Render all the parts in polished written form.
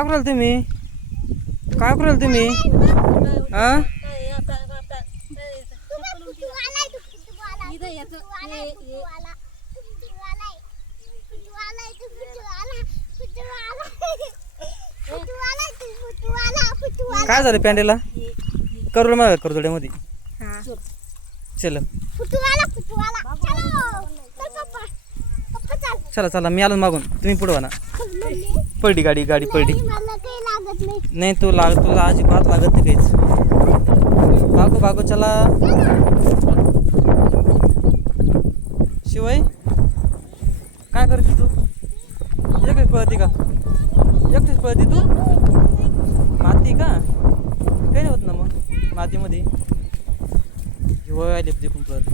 काय कराल तुम्ही? काय कराल तुम्ही? हा काय झालं पॅन्डेला? करू मग करतोड्यामध्ये चल चला चला मी आलो मागून तुम्ही पुढे ना. पडली गाडी पडली नाही तुला अजिबात लागत नाही काहीच. भागो चला. शिवाय काय करते तू? एकटीच पळती का? एकटीच पळती तू? माती का? काही नाही होत ना मग मातीमध्ये. हिवाळी आली तिकून पळत.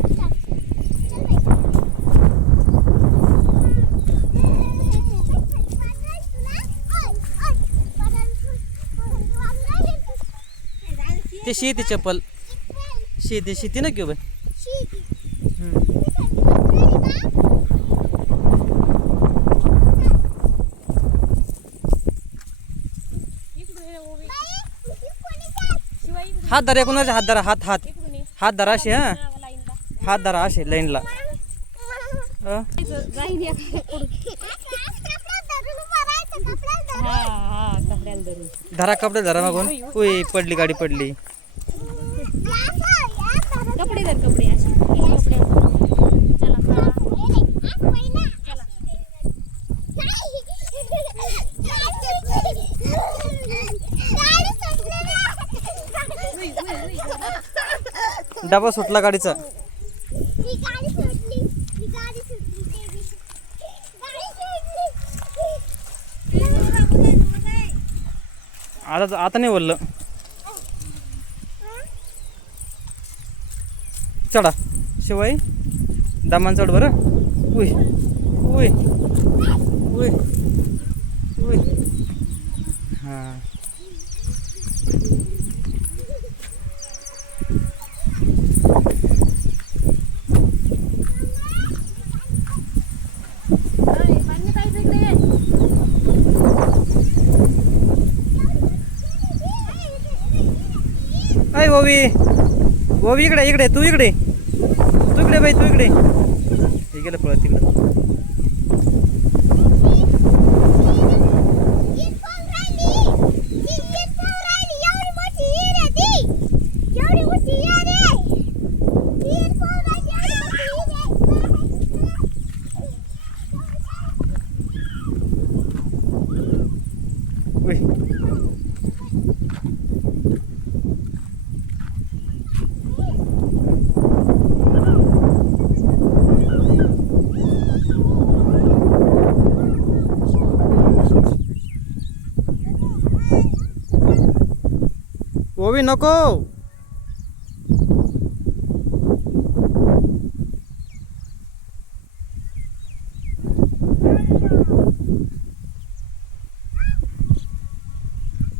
ते शेती चप्पल शेती ना घेऊ बाई. हात धरा कोणाचे हात धरा हात धरा असे. हा हात धरा असे लाईनला. धरा कपडे धरा मागून. उई पडली गाडी पडली. कपडे धर कपडे असे कपडे. डबा सुटला गाडीचा. आता नाही बोललं. चढा शिवाय दामान चढ बरं. उय उय उय उय. हां अय ओवी इकडे तू इकडे बाई तू इकडे. हे गेलं पळत तिकडं. ओवी नको.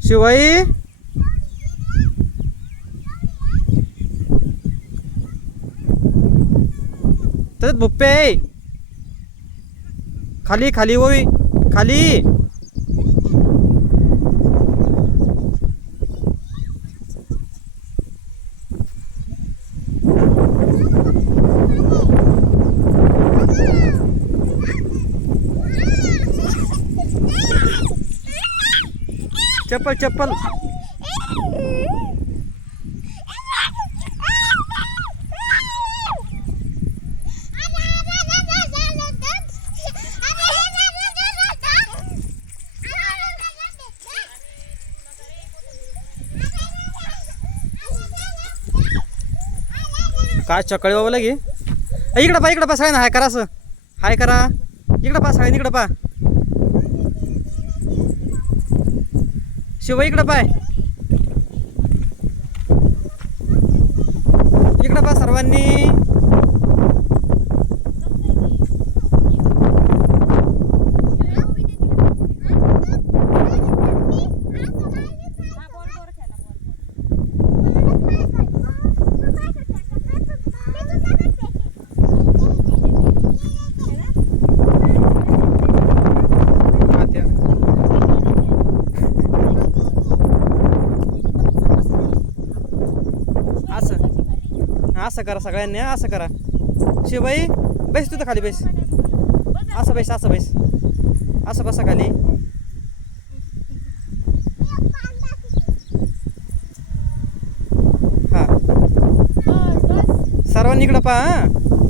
शिवाई तर बुप्पे खाली ओवी खाली. चप्पल काय चकळी बाबा लगे. इकडं पा सगळ्या ना हाय करा असं. हाय करा इकडं पा सगळ्यांनी इकडं पा. शिवाय इकडं पाय. इकडं पा सर्वांनी. असं करा सगळ्यांनी हा, असं करा. शिवबाई बैस तू तर खाली बैस. असं बैस असं बैस. असं बसा खाली. हा बस बस. सर्वांनी इकडं पहा.